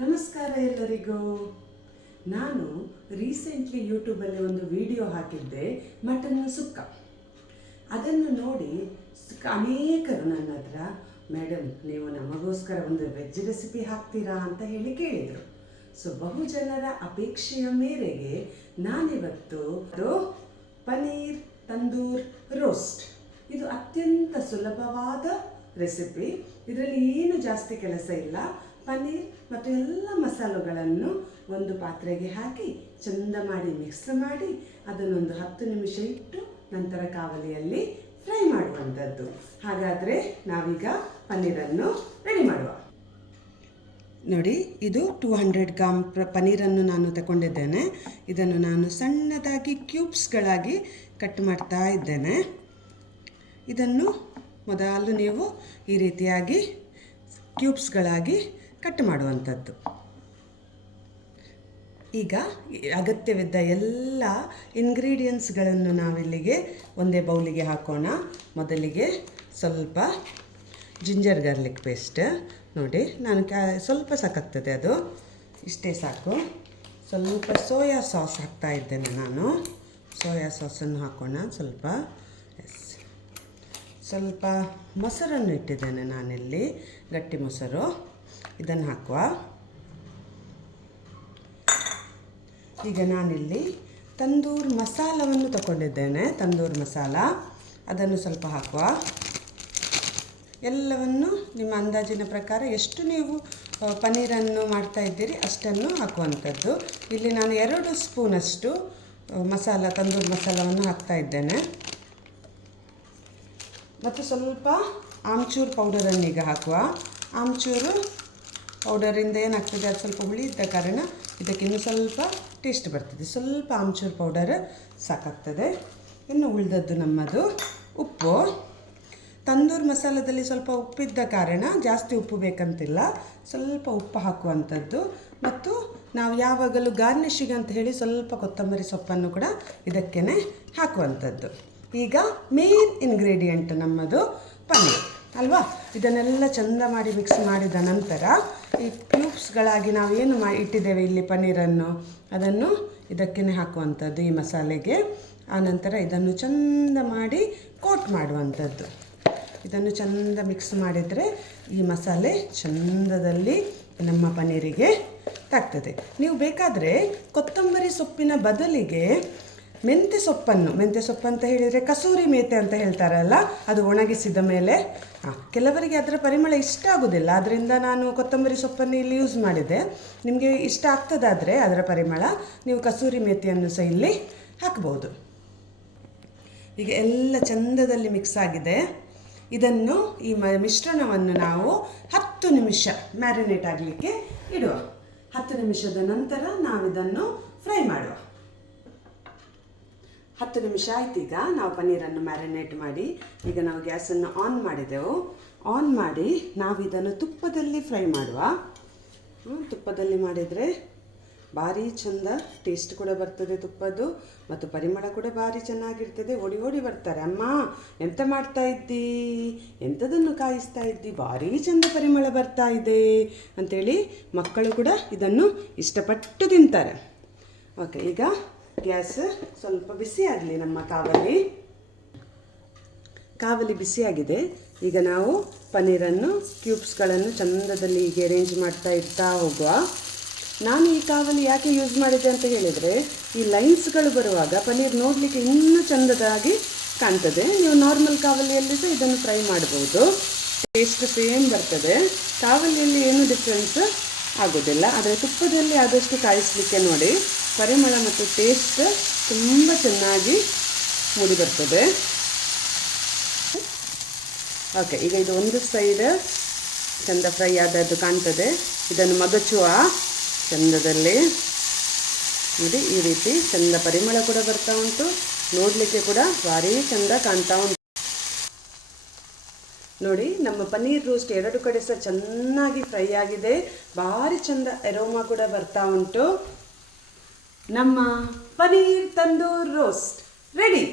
ನಮಸ್ಕಾರ ಎಲ್ಲರಿಗೂ. ನಾನು ರೀಸೆಂಟ್ಲಿ ಯೂಟ್ಯೂಬಲ್ಲಿ ಒಂದು ವಿಡಿಯೋ ಹಾಕಿದ್ದೆ, ಮಟನ್ ಸುಕ್ಕ. ಅದನ್ನು ನೋಡಿ ಅನೇಕರು ನನ್ನ ಹತ್ರ, ಮೇಡಮ್ ನೀವು ನಮಗೋಸ್ಕರ ಒಂದು ವೆಜ್ ರೆಸಿಪಿ ಹಾಕ್ತೀರಾ ಅಂತ ಹೇಳಿ ಕೇಳಿದರು. ಸೊ ಬಹುಜನರ ಅಪೇಕ್ಷೆಯ ಮೇರೆಗೆ ನಾನಿವತ್ತು ಪನೀರ್ ತಂದೂರ್ ರೋಸ್ಟ್, ಇದು ಅತ್ಯಂತ ಸುಲಭವಾದ ರೆಸಿಪಿ. ಇದರಲ್ಲಿ ಏನು ಜಾಸ್ತಿ ಕೆಲಸ ಇಲ್ಲ. ಪನ್ನೀರ್ ಮತ್ತು ಎಲ್ಲ ಮಸಾಲೆಗಳನ್ನು ಒಂದು ಪಾತ್ರೆಗೆ ಹಾಕಿ ಚಂದ ಮಾಡಿ ಮಿಕ್ಸ್ ಮಾಡಿ ಅದನ್ನೊಂದು 10 ನಿಮಿಷ ಇಟ್ಟು ನಂತರ ಕಾವಲಿಯಲ್ಲಿ ಫ್ರೈ ಮಾಡುವಂಥದ್ದು. ಹಾಗಾದರೆ ನಾವೀಗ ಪನ್ನೀರನ್ನು ರೆಡಿ ಮಾಡುವ. ನೋಡಿ, ಇದು 200 ಗ್ರಾಮ್ ಪನ್ನೀರನ್ನು ನಾನು ತಗೊಂಡಿದ್ದೇನೆ. ಇದನ್ನು ನಾನು ಸಣ್ಣದಾಗಿ ಕ್ಯೂಬ್ಸ್ಗಳಾಗಿ ಕಟ್ ಮಾಡ್ತಾ ಇದ್ದೇನೆ. ಇದನ್ನು ಮೊದಲು ನೀವು ಈ ರೀತಿಯಾಗಿ ಕ್ಯೂಬ್ಸ್ಗಳಾಗಿ ಕಟ್ ಮಾಡುವಂಥದ್ದು. ಈಗ ಅಗತ್ಯವಿದ್ದ ಎಲ್ಲ ಇಂಗ್ರೀಡಿಯೆಂಟ್ಸ್ಗಳನ್ನು ನಾವಿಲ್ಲಿಗೆ ಒಂದೇ ಬೌಲಿಗೆ ಹಾಕೋಣ. ಮೊದಲಿಗೆ ಸ್ವಲ್ಪ ಜಿಂಜರ್ ಗಾರ್ಲಿಕ್ ಪೇಸ್ಟ್. ನೋಡಿ, ನಾನು ಸ್ವಲ್ಪ ಸಾಕಾಗ್ತದೆ, ಅದು ಇಷ್ಟೇ ಸಾಕು. ಸ್ವಲ್ಪ ಸೋಯಾ ಸಾಸ್ ಹಾಕ್ತಾ ಇದ್ದೇನೆ ನಾನು. ಸೋಯಾ ಸಾಸನ್ನು ಹಾಕೋಣ ಸ್ವಲ್ಪ. ಸ್ವಲ್ಪ ಮೊಸರನ್ನು ಇಟ್ಟಿದ್ದೇನೆ ನಾನಿಲ್ಲಿ, ಗಟ್ಟಿ ಮೊಸರು. ಇದನ್ನು ಹಾಕುವ. ಈಗ ನಾನಿಲ್ಲಿ ತಂದೂರ್ ಮಸಾಲವನ್ನು ತಗೊಂಡಿದ್ದೇನೆ, ತಂದೂರ್ ಮಸಾಲ. ಅದನ್ನು ಸ್ವಲ್ಪ ಹಾಕುವ. ಎಲ್ಲವನ್ನು ನಿಮ್ಮ ಅಂದಾಜಿನ ಪ್ರಕಾರ ಎಷ್ಟು ನೀವು ಪನ್ನೀರನ್ನು ಮಾಡ್ತಾ ಇದ್ದೀರಿ ಅಷ್ಟನ್ನು ಹಾಕುವಂಥದ್ದು. ಇಲ್ಲಿ ನಾನು 2 ಸ್ಪೂನಷ್ಟು ತಂದೂರ್ ಮಸಾಲವನ್ನು ಹಾಕ್ತಾ ಇದ್ದೇನೆ. ಮತ್ತು ಸ್ವಲ್ಪ ಆಮ್ಚೂರ್ ಪೌಡರನ್ನು ಈಗ ಹಾಕುವ. ಆಮ್ಚೂರು ಪೌಡರಿಂದ ಏನಾಗ್ತದೆ, ಅದು ಸ್ವಲ್ಪ ಹುಳಿ ಇದ್ದ ಕಾರಣ ಇದಕ್ಕೆ ಇನ್ನೂ ಸ್ವಲ್ಪ ಟೇಸ್ಟ್ ಬರ್ತದೆ. ಸ್ವಲ್ಪ ಆಮ್ಚೂರ್ ಪೌಡರ್ ಸಾಕಾಗ್ತದೆ. ಇನ್ನು ಉಳಿದದ್ದು ನಮ್ಮದು ಉಪ್ಪು. ತಂದೂರ್ ಮಸಾಲದಲ್ಲಿ ಸ್ವಲ್ಪ ಉಪ್ಪಿದ್ದ ಕಾರಣ ಜಾಸ್ತಿ ಉಪ್ಪು ಬೇಕಂತಿಲ್ಲ, ಸ್ವಲ್ಪ ಉಪ್ಪು ಹಾಕುವಂಥದ್ದು. ಮತ್ತು ನಾವು ಯಾವಾಗಲೂ ಗಾರ್ನಿಷಿಗೆ ಅಂತ ಹೇಳಿ ಸ್ವಲ್ಪ ಕೊತ್ತಂಬರಿ ಸೊಪ್ಪನ್ನು ಕೂಡ ಇದಕ್ಕೇ ಹಾಕುವಂಥದ್ದು. ಈಗ ಮೇನ್ ಇಂಗ್ರೀಡಿಯೆಂಟ್ ನಮ್ಮದು ಪನ್ನೀರ್ ಅಲ್ವಾ. ಇದನ್ನೆಲ್ಲ ಚಂದ ಮಾಡಿ ಮಿಕ್ಸ್ ಮಾಡಿದ ನಂತರ ಈ ಕ್ಯೂಬ್ಸ್ಗಳಾಗಿ ನಾವು ಏನು ಇಟ್ಟಿದ್ದೇವೆ ಇಲ್ಲಿ ಪನ್ನೀರನ್ನು, ಅದನ್ನು ಇದಕ್ಕೇ ಹಾಕುವಂಥದ್ದು, ಈ ಮಸಾಲೆಗೆ. ಆನಂತರ ಇದನ್ನು ಚಂದ ಮಾಡಿ ಕೋಟ್ ಮಾಡುವಂಥದ್ದು. ಇದನ್ನು ಚಂದ ಮಿಕ್ಸ್ ಮಾಡಿದರೆ ಈ ಮಸಾಲೆ ಚಂದದಲ್ಲಿ ನಮ್ಮ ಪನ್ನೀರಿಗೆ ತಾಗ್ತದೆ. ನೀವು ಬೇಕಾದರೆ ಕೊತ್ತಂಬರಿ ಸೊಪ್ಪಿನ ಬದಲಿಗೆ ಮೆಂತ್ಯ ಸೊಪ್ಪು ಅಂತ ಹೇಳಿದರೆ ಕಸೂರಿ ಮೇಥಿ ಅಂತ ಹೇಳ್ತಾರಲ್ಲ, ಅದು ಒಣಗಿಸಿದ ಮೇಲೆ. ಕೆಲವರಿಗೆ ಅದರ ಪರಿಮಳ ಇಷ್ಟ ಆಗೋದಿಲ್ಲ, ಅದರಿಂದ ನಾನು ಕೊತ್ತಂಬರಿ ಸೊಪ್ಪನ್ನು ಇಲ್ಲಿ ಯೂಸ್ ಮಾಡಿದೆ. ನಿಮಗೆ ಇಷ್ಟ ಆಗ್ತದಾದರೆ ಅದರ ಪರಿಮಳ, ನೀವು ಕಸೂರಿ ಮೇಥಿಯನ್ನು ಸಹ ಇಲ್ಲಿ ಹಾಕ್ಬೋದು. ಈಗ ಎಲ್ಲ ಚಂದದಲ್ಲಿ ಮಿಕ್ಸ್ ಆಗಿದೆ. ಇದನ್ನು ಈ ಮಿಶ್ರಣವನ್ನು ನಾವು 10 ನಿಮಿಷ ಮ್ಯಾರಿನೇಟ್ ಆಗಲಿಕ್ಕೆ ಇಡುವ. 10 ನಿಮಿಷದ ನಂತರ ನಾವಿದನ್ನು ಫ್ರೈ ಮಾಡುವ. 10 ನಿಮಿಷ ಆಯ್ತು. ಈಗ ನಾವು ಪನ್ನೀರನ್ನು ಮ್ಯಾರಿನೇಟ್ ಮಾಡಿ ಈಗ ನಾವು ಗ್ಯಾಸನ್ನು ಆನ್ ಮಾಡಿದೆವು. ಆನ್ ಮಾಡಿ ನಾವು ಇದನ್ನು ತುಪ್ಪದಲ್ಲಿ ಫ್ರೈ ಮಾಡುವ. ತುಪ್ಪದಲ್ಲಿ ಮಾಡಿದರೆ ಭಾರಿ ಚಂದ ಟೇಸ್ಟ್ ಕೂಡ ಬರ್ತದೆ ತುಪ್ಪದ್ದು, ಮತ್ತು ಪರಿಮಳ ಕೂಡ ಭಾರಿ ಚೆನ್ನಾಗಿರ್ತದೆ. ಓಡಿ ಬರ್ತಾರೆ, ಅಮ್ಮ ಎಂತ ಮಾಡ್ತಾ ಇದ್ದಿ, ಎಂಥದನ್ನು ಕಾಯಿಸ್ತಾ ಇದ್ದಿ, ಭಾರಿ ಚಂದ ಪರಿಮಳ ಬರ್ತಾ ಇದೆ ಅಂಥೇಳಿ ಮಕ್ಕಳು ಕೂಡ ಇದನ್ನು ಇಷ್ಟಪಟ್ಟು ತಿಂತಾರೆ. ಓಕೆ, ಈಗ ಗ್ಯಾಸ್ ಸ್ವಲ್ಪ ಬಿಸಿ ಆಗಲಿ. ನಮ್ಮ ಕಾವಲಿ ಬಿಸಿಯಾಗಿದೆ. ಈಗ ನಾವು ಪನ್ನೀರನ್ನು ಕ್ಯೂಬ್ಸ್ಗಳನ್ನು ಚಂದದಲ್ಲಿ ಹೀಗೆ ಅರೇಂಜ್ ಇರ್ತಾ ಹೋಗುವ. ನಾನು ಈ ಕಾವಲಿ ಯಾಕೆ ಯೂಸ್ ಮಾಡಿದೆ ಅಂತ ಹೇಳಿದರೆ, ಈ ಲೈನ್ಸ್ಗಳು ಬರುವಾಗ ಪನ್ನೀರ್ ನೋಡಲಿಕ್ಕೆ ಇನ್ನೂ ಚಂದದಾಗಿ ಕಾಣ್ತದೆ. ನೀವು ನಾರ್ಮಲ್ ಕಾವಲಿಯಲ್ಲಿ ಸಹ ಇದನ್ನು ಫ್ರೈ ಮಾಡ್ಬೋದು, ಟೇಸ್ಟ್ ಸೇಮ್ ಬರ್ತದೆ. ಕಾವಲಿಯಲ್ಲಿ ಏನೂ ಡಿಫ್ರೆನ್ಸ್ ಆಗೋದಿಲ್ಲ. ಆದರೆ ತುಪ್ಪದಲ್ಲಿ ಆದಷ್ಟು ಕಾಯಿಸಲಿಕ್ಕೆ ನೋಡಿ, ಪರಿಮಳ ಮತ್ತು ಟೇಸ್ಟ್ ತುಂಬ ಚೆನ್ನಾಗಿ ಮೂಡಿ ಬರ್ತದೆ. ಓಕೆ, ಈಗ ಇದು ಒಂದು ಸೈಡ್ ಚಂದ ಫ್ರೈ ಆದದ್ದು ಕಾಣ್ತದೆ. ಇದನ್ನು ಮಗಚುವ ಚಂದದಲ್ಲಿ. ನೋಡಿ, ಈ ರೀತಿ ಚಂದ ಪರಿಮಳ ಕೂಡ ಬರ್ತಾ ಉಂಟು, ನೋಡಲಿಕ್ಕೆ ಕೂಡ ಭಾರಿ ಚಂದ ಕಾಣ್ತಾ ಉಂಟು. ನೋಡಿ, ನಮ್ಮ ಪನ್ನೀರ್ ರೋಸ್ಟ್ 2 ಕಡೆ ಸಹ ಚೆನ್ನಾಗಿ ಫ್ರೈ ಆಗಿದೆ. ಭಾರಿ ಚಂದ ಎರೋಮಾ ಕೂಡ ಬರ್ತಾ ಉಂಟು. ನಮ್ಮ ಪನ್ನೀರ್ ತಂದೂರ್ ರೋಸ್ಟ್ ರೆಡಿ.